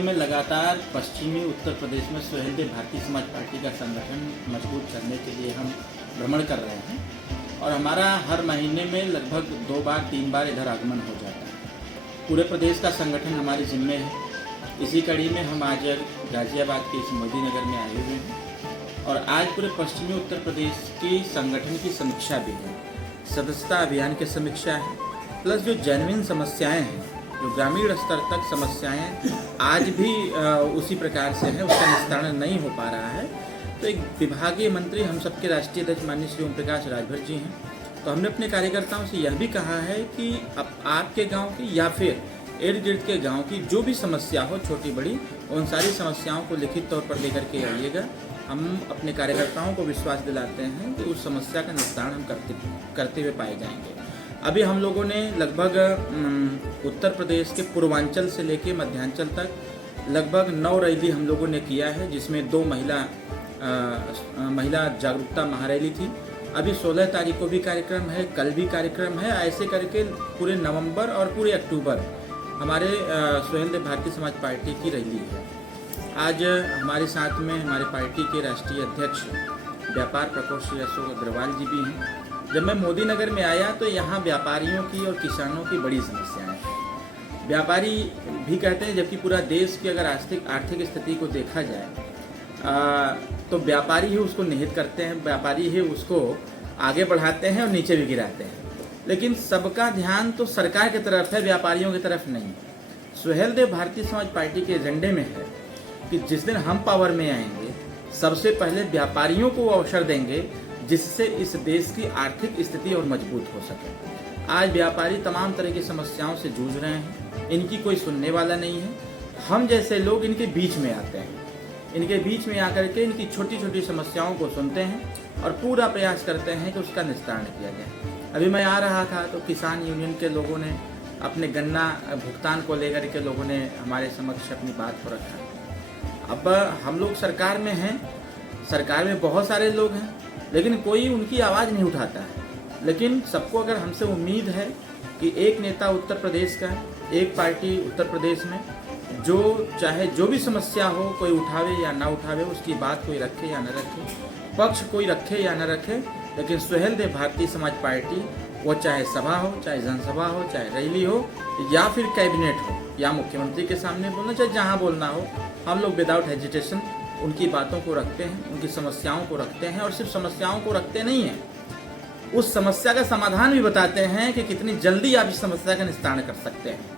में लगातार पश्चिमी उत्तर प्रदेश में सुहेलदेव भारतीय समाज पार्टी का संगठन मजबूत करने के लिए हम भ्रमण कर रहे हैं और हमारा हर महीने में लगभग 2 बार 3 बार इधर आगमन हो जाता है। पूरे प्रदेश का संगठन हमारे जिम्मे है। इसी कड़ी में हम आज गाजियाबाद के इस मोदी नगर में आए हुए हैं और आज पूरे पश्चिमी उत्तर प्रदेश की संगठन की समीक्षा भी है। सदस्यता अभियान की समीक्षा है, प्लस जो जेन्युइन समस्याएं हैं, जो ग्रामीण स्तर तक समस्याएं आज भी उसी प्रकार से हैं, उसका निस्तारण नहीं हो पा रहा है। तो एक विभागीय मंत्री हम सबके राष्ट्रीय अध्यक्ष माननीय श्री ओम प्रकाश राजभर जी हैं, तो हमने अपने कार्यकर्ताओं से यह भी कहा है कि अब आपके गांव की या फिर इर्द गिर्द के गांव की जो भी समस्या हो, छोटी बड़ी, उन सारी समस्याओं को लिखित तौर पर लेकर के आइएगा। हम अपने कार्यकर्ताओं को विश्वास दिलाते हैं कि उस समस्या का निस्तारण हम करते हुए पाए जाएंगे। अभी हम लोगों ने लगभग उत्तर प्रदेश के पूर्वांचल से लेकर मध्यांचल तक लगभग 9 रैली हम लोगों ने किया है, जिसमें 2 महिला जागरूकता महारैली थी। अभी 16 तारीख को भी कार्यक्रम है, कल भी कार्यक्रम है। ऐसे करके पूरे नवंबर और पूरे अक्टूबर हमारे सुहेलदेव भारतीय समाज पार्टी की रैली है। आज हमारे साथ में हमारे पार्टी के राष्ट्रीय अध्यक्ष व्यापार प्रकोष्ठ श्री अशोक अग्रवाल जी भी हैं। जब मैं मोदी नगर में आया तो यहाँ व्यापारियों की और किसानों की बड़ी समस्याएं हैं। व्यापारी भी कहते हैं, जबकि पूरा देश की अगर आर्थिक स्थिति को देखा जाए तो व्यापारी ही उसको निहित करते हैं, व्यापारी ही उसको आगे बढ़ाते हैं और नीचे भी गिराते हैं। लेकिन सबका ध्यान तो सरकार की तरफ है, व्यापारियों की तरफ नहीं। सुहेलदेव भारतीय समाज पार्टी के एजेंडे में है कि जिस दिन हम पावर में आएंगे, सबसे पहले व्यापारियों को अवसर देंगे, जिससे इस देश की आर्थिक स्थिति और मजबूत हो सके। आज व्यापारी तमाम तरह की समस्याओं से जूझ रहे हैं, इनकी कोई सुनने वाला नहीं है। हम जैसे लोग इनके बीच में आते हैं, इनके बीच में आकर के इनकी छोटी छोटी समस्याओं को सुनते हैं और पूरा प्रयास करते हैं कि उसका निस्तारण किया जाए। अभी मैं आ रहा था तो किसान यूनियन के लोगों ने अपने गन्ना भुगतान को लेकर के लोगों ने हमारे समक्ष अपनी बात को रखा। अब हम लोग सरकार में हैं, सरकार में बहुत सारे लोग हैं, लेकिन कोई उनकी आवाज़ नहीं उठाता है। लेकिन सबको अगर हमसे उम्मीद है कि एक नेता उत्तर प्रदेश का, एक पार्टी उत्तर प्रदेश में जो चाहे जो भी समस्या हो, कोई उठावे या ना उठावे, उसकी बात कोई रखे या न रखे, पक्ष कोई रखे या न रखे, लेकिन सुहेलदेव भारतीय समाज पार्टी, वो चाहे सभा हो, चाहे जनसभा हो, चाहे रैली हो या फिर कैबिनेट हो या मुख्यमंत्री के सामने बोलना, चाहे जहाँ बोलना हो, हम लोग विदाउट हेजिटेशन उनकी बातों को रखते हैं, उनकी समस्याओं को रखते हैं। और सिर्फ समस्याओं को रखते नहीं हैं, उस समस्या का समाधान भी बताते हैं कि कितनी जल्दी आप इस समस्या का निस्तारण कर सकते हैं।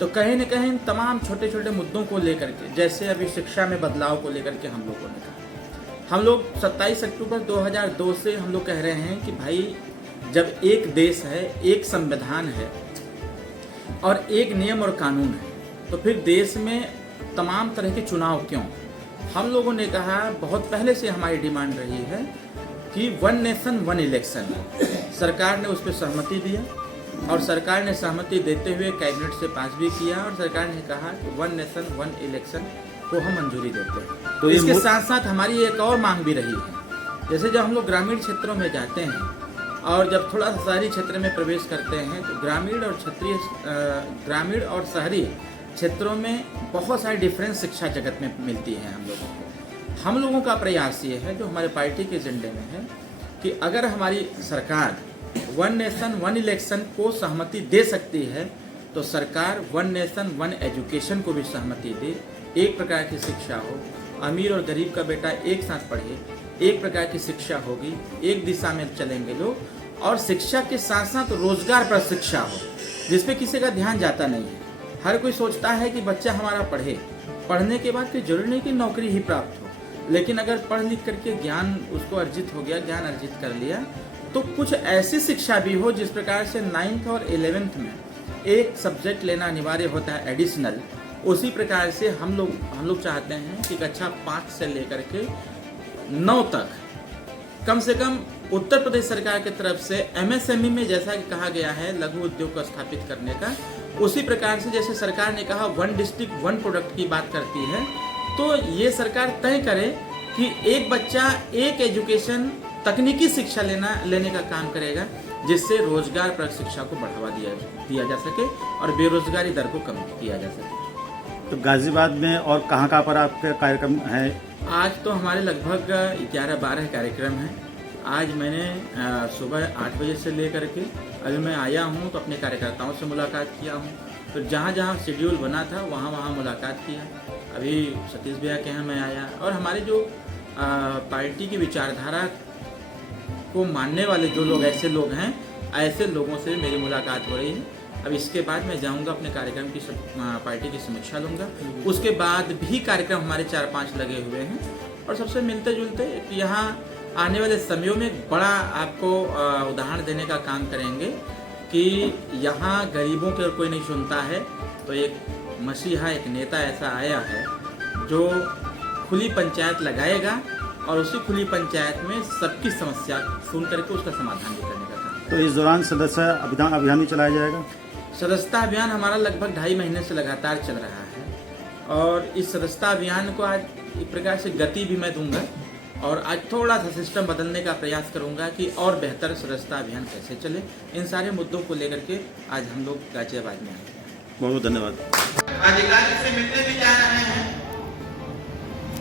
तो कहीं न कहीं तमाम छोटे छोटे मुद्दों को लेकर के, जैसे अभी शिक्षा में बदलाव को लेकर के हम लोगों ने कहा, हम लोग 27 अक्टूबर 2002 से हम लोग कह रहे हैं कि भाई, जब एक देश है, एक संविधान है और एक नियम और कानून है, तो फिर देश में तमाम तरह के चुनाव क्यों? हम लोगों ने कहा, बहुत पहले से हमारी डिमांड रही है कि 1 नेशन 1 इलेक्शन। सरकार ने उस पर सहमति दिया और सरकार ने सहमति देते हुए कैबिनेट से पास भी किया और सरकार ने कहा कि 1 नेशन 1 इलेक्शन को हम मंजूरी देते हैं। तो इसके साथ साथ हमारी एक और मांग भी रही है, जैसे जब हम लोग ग्रामीण क्षेत्रों में जाते हैं और जब थोड़ा सा शहरी क्षेत्र में प्रवेश करते हैं, तो ग्रामीण और शहरी क्षेत्रों में बहुत सारी डिफरेंस शिक्षा जगत में मिलती है हम लोगों को। हम लोगों का प्रयास ये है, जो हमारे पार्टी के एजेंडे में है, कि अगर हमारी सरकार 1 नेशन 1 इलेक्शन को सहमति दे सकती है, तो सरकार 1 नेशन 1 एजुकेशन को भी सहमति दे। एक प्रकार की शिक्षा हो, अमीर और गरीब का बेटा एक साथ पढ़े, एक प्रकार की शिक्षा होगी, एक दिशा में चलेंगे लोग, और शिक्षा के साथ साथ रोजगार पर शिक्षा हो, जिसपे किसी का ध्यान जाता नहीं है। हर कोई सोचता है कि बच्चा हमारा पढ़े, पढ़ने के बाद कोई जरूरी नहीं कि नौकरी ही प्राप्त हो, लेकिन अगर पढ़ लिख करके ज्ञान उसको अर्जित हो गया, ज्ञान अर्जित कर लिया, तो कुछ ऐसी शिक्षा भी हो जिस प्रकार से 9th और 11th में एक सब्जेक्ट लेना अनिवार्य होता है एडिशनल, उसी प्रकार से हम लोग चाहते हैं कि कक्षा 5 से लेकर के 9 तक कम से कम उत्तर प्रदेश सरकार की तरफ से MSME में, जैसा कि कहा गया है, लघु उद्योग को स्थापित करने का, उसी प्रकार से जैसे सरकार ने कहा 1 डिस्ट्रिक्ट 1 प्रोडक्ट की बात करती है, तो ये सरकार तय करे कि एक बच्चा एक एजुकेशन, तकनीकी शिक्षा लेने का काम करेगा, जिससे रोजगार पर शिक्षा को बढ़ावा दिया जा सके और बेरोजगारी दर को कम किया जा सके। तो गाज़ियाबाद में और कहाँ पर आपके कार्यक्रम हैं? आज तो हमारे लगभग 11-12 कार्यक्रम हैं। आज मैंने सुबह 8 बजे से लेकर के अभी मैं आया हूँ तो अपने कार्यकर्ताओं से मुलाकात किया हूँ। तो जहाँ जहाँ शेड्यूल बना था वहाँ वहाँ मुलाकात किया। अभी सतीश भैया के यहाँ मैं आया और हमारे जो पार्टी की विचारधारा को मानने वाले जो लोग ऐसे लोग हैं, ऐसे लोगों से मेरी मुलाकात हो रही है। अब इसके बाद मैं जाऊंगा अपने कार्यक्रम की पार्टी की समीक्षा लूँगा। उसके बाद भी कार्यक्रम हमारे 4-5 लगे हुए हैं और सबसे मिलते जुलते यहाँ आने वाले समयों में एक बड़ा आपको उदाहरण देने का काम करेंगे कि यहाँ गरीबों के कोई नहीं सुनता है। तो एक मसीहा, एक नेता ऐसा आया है जो खुली पंचायत लगाएगा और उसी खुली पंचायत में सबकी समस्या सुन करके उसका समाधान भी करने का काम। तो इस दौरान सदस्य अभियान भी चलाया जाएगा? सदस्यता अभियान हमारा लगभग 2.5 महीने से लगातार चल रहा है और इस सदस्यता अभियान को आज एक प्रकार से गति भी मैं दूंगा और आज थोड़ा सा सिस्टम बदलने का प्रयास करूंगा कि और बेहतर सदस्यता अभियान कैसे चले। इन सारे मुद्दों को लेकर के आज हम लोग गाजियाबाद में आए हैं। बहुत बहुत धन्यवाद। अधिकारी से मिलने भी जा रहे हैं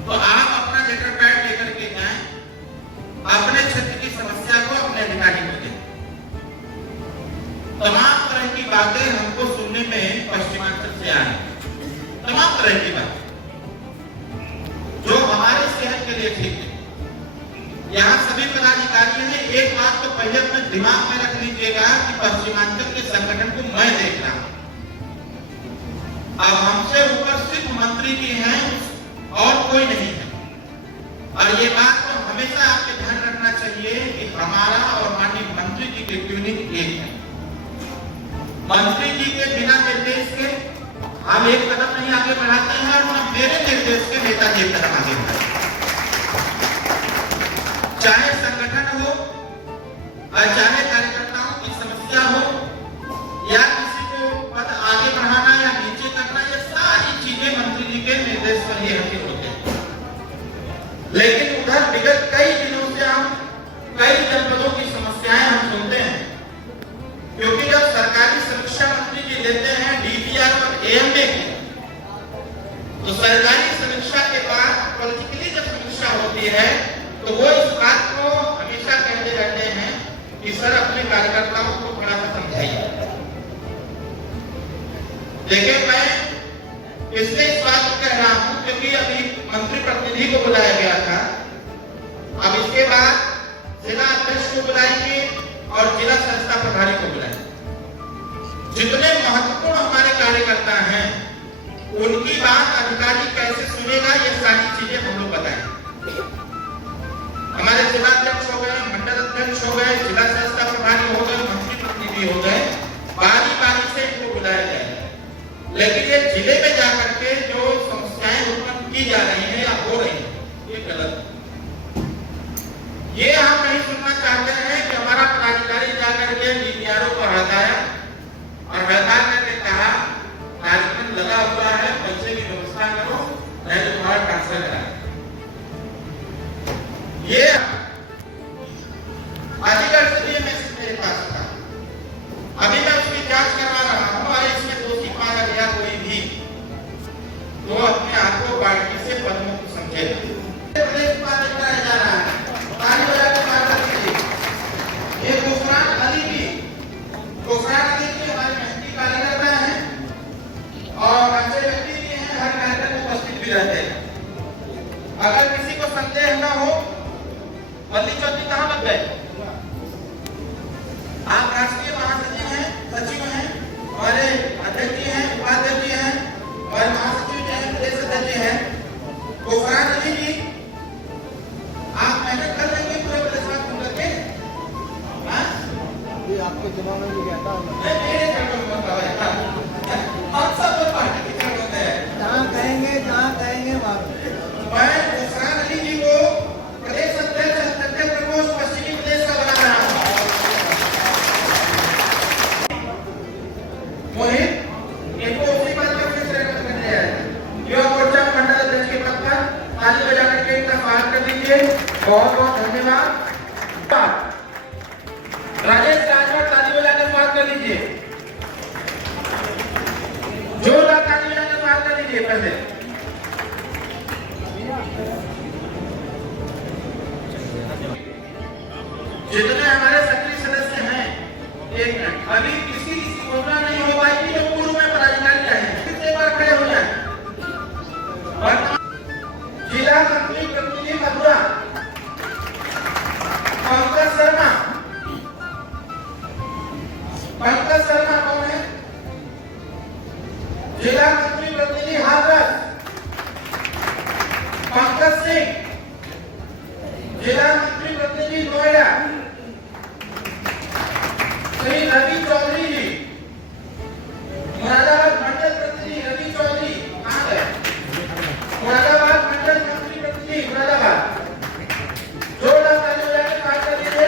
तो आप अपना लेटर पैड लेकर के जाएं, अपने क्षेत्र की समस्या को अपने अधिकारी को दें। तमाम तरह की बातें हमको सुनने में पश्चिमांचल से आई, तमाम तरह की बातें जो हमारे सेहत के लिए ठीक है। यहाँ सभी पदाधिकारी हैं, एक बात तो पहले अपने दिमाग में रख लीजिएगा कि पश्चिमांचल के संगठन को मैं देख रहा हूँ। अब हमसे ऊपर सिर्फ मंत्री जी हैं और कोई नहीं है। और ये बात तो हमेशा आपके ध्यान रखना चाहिए कि हमारा और माननीय मंत्री जी की ट्यूनिंग एक है। मंत्री जी के बिना निर्देश के हम एक कदम नहीं आगे बढ़ाते हैं और न मेरे निर्देश के नेताजी एक कदम आगे बढ़ाते हैं। चाहे संगठन हो और चाहे कार्यकर्ताओं की समस्या हो या किसी को पद आगे बढ़ाना या नीचे करना, ये सारी चीजें मंत्री जी के निर्देश पर ही अंकित होते हैं। लेकिन उधर विगत कई दिनों से हम कई जनपदों की समस्याएं हम सुनते हैं, क्योंकि जब सरकारी समीक्षा मंत्री जी लेते हैं डीपीआर और एएमए की, तो सरकारी समीक्षा के बाद पॉलिटिकली जब समीक्षा होती है तो वो इस बात को हमेशा कहते रहते हैं कि सर अपने कार्यकर्ताओं को थोड़ा सा समझाइए। देखिए मैं इसलिए इस बात को कह रहा हूं क्योंकि अभी मंत्री प्रतिनिधि को बुलाया गया था, अब इसके बाद जिला अध्यक्ष को बुलाएंगे और जिला संस्था प्रभारी को बुलाएंगे। जितने महत्वपूर्ण हमारे कार्यकर्ता हैं उनकी बात अधिकारी कैसे सुनेगा, ये सारी चीजें हम लोग बताएंगे। हमारे जिला अध्यक्ष हो गए, मंडल अध्यक्ष हो गए, जिला संस्था प्रभारी हो गए, मंत्री प्रतिनिधि हो गए, बारी बारी से इनको बुलाया जाए। लेकिन ये जिले में जाकर के जो समस्याएं उत्पन्न की जा रही हैं या हो रही हैं, ये गलत है। ये हम नहीं सुनना चाहते हैं कि हमारा पदाधिकारी जाकर के डीपीआरओ को हटाया और हटा करके कहा कार्यक्रम लगा हुआ है, पैसे की व्यवस्था करो, नहीं तो तुम्हारा ट्रांसफर करा। ये अधिकार से मेरे पास था, अभी मैं उसकी जांच करवा रहा हूँ और इसमें दोषी पाया गया कोई भी तो अपने आप को पार्टी से पदमुक्त समझेगा। प्रदेश पार्टी कराया जा रहा है, ये गुफरान अली भी हमारे नजदीक कार्यकर्ता हैं और अच्छे व्यक्ति भी हैं, हर कार्यक्रम में उपस्थित भी रहते हैं। अगर किसी को संदेह न हो, बदली चौथी कहाँ लग गए? आप राष्ट्रीय महासचिव हैं, सचिव हैं, हमारे अध्यक्ष जी हैं, उपाध्यक्ष जी हैं और महासचिव जी हैं, प्रदेश अध्यक्ष जी हैं। गुफरान अली जी, आप मेहनत कर लेंगे पूरे प्रदेश में घूम करके? आपके चुनाव में भी गया था, मेरे चरणों में मत आए, हम सब लोग पार्टी के चरणों में हैं। जहाँ कहेंगे वहाँ मैं गुफरान अली जी को प्रदेश अध्यक्ष प्रकोष्ठ पश्चिमी प्रदेश का बना रहा हूँ। मोहित इनको उसी बात पर फिर से रखते हैं, युवा मोर्चा मंडल अध्यक्ष के पद पर ताली बजाकर के इनका स्वागत कर दीजिए। बहुत बहुत धन्यवाद। राजेश राजभर ताली बजाकर स्वागत कर लीजिए, जोरदार ताली बजाकर स्वागत कर लीजिए। पहले जितने हमारे सक्रिय सदस्य हैं, एक मिनट, अभी किसी की घोषणा नहीं हो पाएगी जो पूर्व में पदाधिकारी रहे हैं, कितने बार खड़े हो जाए। जिला मंत्री प्रतिनिधि मथुरा पंकज शर्मा, पंकज शर्मा कौन है? जिला मंत्री प्रतिनिधि हाथरस पंकज सिंह, जिला मंत्री प्रतिनिधि नोएडा श्री रवि चौधरी जी, मुरादाबाद मंडल प्रतिनिधि रवि चौधरी कहाँ गए? मुरादाबाद मंडल मंत्री प्रतिनिधि मुरादाबाद, जोरदार ताली बजाकर बात कर दीजिए।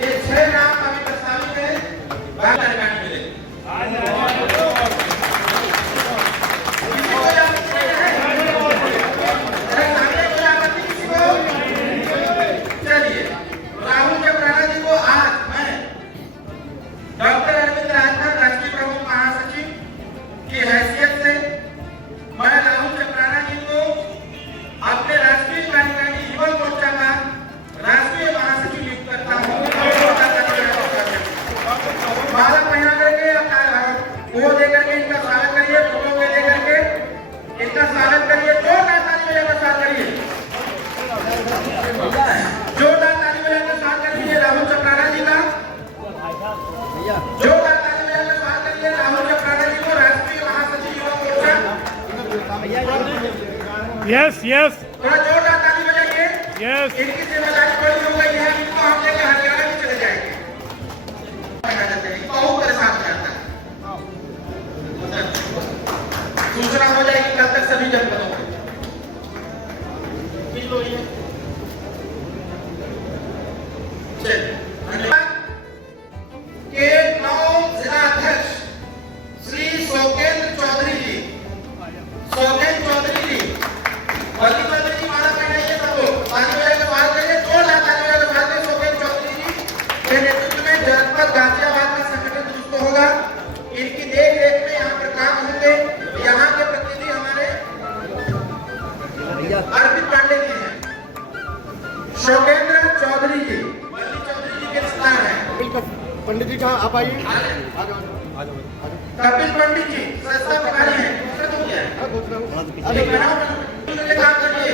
ये 6 नाम अभी प्रस्तावित है, बाकी अधिकारी मिले। डॉक्टर अरविंद राजभर राष्ट्रीय प्रमुख महासचिव की हैसियत से मैं राहुल चपराना जी को अपने राष्ट्रीय कार्यकारिणी युवा मोर्चा का राष्ट्रीय महासचिव नियुक्त करता हूँ। माला पहना करके वो देकर के इनका स्वागत करिए, फोटो में लेकर के इनका स्वागत करिए, जोरदार ताली बजाकर स्वागत करिए, जोरदार ताली बजाकर स्वागत करिए राहुल चपराना जी का। जो बात करिए राहुल चपराना जी को राष्ट्रीय महासचिव युवा मोर्चा। यस यस थोड़ा जोरदार ताली बजाइए। यस इनकी जिम्मेदारी बड़ी हो गई है, इनको हम लेकर हरियाणा भी चले जाएंगे। बहुत परेशान करता है, सूचना हो जाएगी कल तक सभी जनपदों में। के 9 जिलाध्यक्ष श्री शोकेंद्र चौधरी जी, शोकेंद्र चौधरी जी, बल्कि चौधरी जी माला पहनाइए सबको, ताली बजाकर स्वागत करिए, जोरदार ताली बजाकर स्वागत करिए शोकेंद्र चौधरी जी के नेतृत्व में जनपद गाजियाबाद का संगठन दुरुस्त होगा। इनकी देख रेख में यहाँ पर काम होंगे। यहाँ के प्रतिनिधि हमारे अर्पित पांडे जी हैं, शोकेंद्र चौधरी जी, बल्कि चौधरी जी के स्थान है। पंडित जी कहाँ आप आइए। कपिल पंडित जी संस्था प्रभारी हैं, दूसरा तो क्या है? एक बनाओ काम करिए।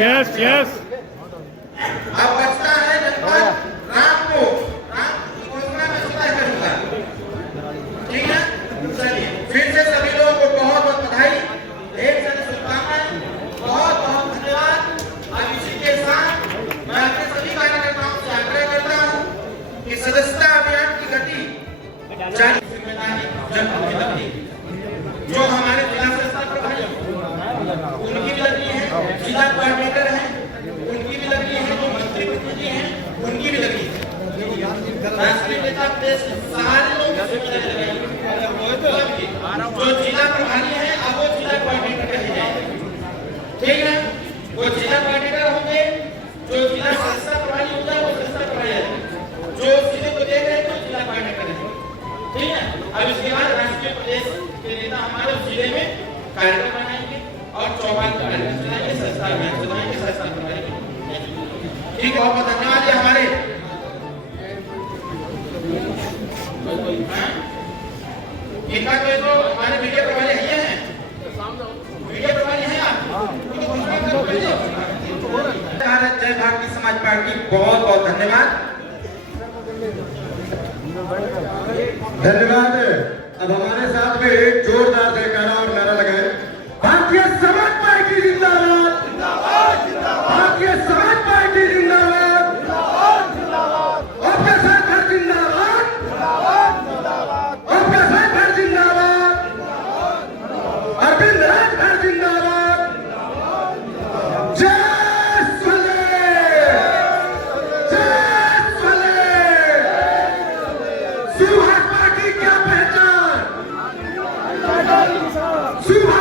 यस यस अब बचता है जनपद रामपुर, राम की घोषणा मैं स्वतः करूंगा, ठीक है? चलिए फिर से सभी लोगों को बहुत बहुत बधाई, ढेर सारी शुभकामनाएं, बहुत बहुत धन्यवाद। अब इसी के साथ मैं अपने सभी कार्यकर्ताओं से आग्रह करता हूं कि सदस्यता अभियान की गति जारी जिम्मेदारी जनपद की लगती है। जो हमारे जिला संस्था प्रभारी उनकी भी लगी है, जिला कोऑर्डिनेटर हैं उनकी भी लगी है, जो मंत्री प्रतिनिधि हैं उनकी भी लगी है, राष्ट्रीय नेता प्रेस सारे लोग जो जिला प्रभारी हैं अब वो जिला कोऑर्डिनेटर कहे जाएंगे, ठीक है? वो जिला कोऑर्डिनेटर होंगे, जो जिला संस्था प्रभारी होता है वो संस्था प्रभारी है, जो जिले को देख रहे हैं तो जिला कोऑर्डिनेटर है, ठीक है? अब इसके बाद राष्ट्रीय प्रदेश के नेता हमारे जिले में कार्यक्रम बनाएंगे और चौपाल का कार्यक्रम चलाएंगे, संस्था अभियान चलाएंगे, संस्था प्रभारी, ठीक है? बहुत धन्यवाद। ये हमारे इनका तो हमारे मीडिया प्रभारी हैं, मीडिया प्रभारी हैं आप। भारत जय भारतीय समाज पार्टी, बहुत बहुत धन्यवाद। धन्यवाद। अब हमारे साथ में एक जोरदार जयकारा और नारा लगाए, भारतीय समाज पार्टी जिंदाबाद, भारतीय समाज पार्टी जिंदाबाद, आपका सरकार जिंदाबाद, आपका सरकार जिंदाबाद, अरविंद राजभर जिंदाबाद, जय स्वदेश, जय स्वदेश। सुभाष पार्टी क्या पहचान, सुभाष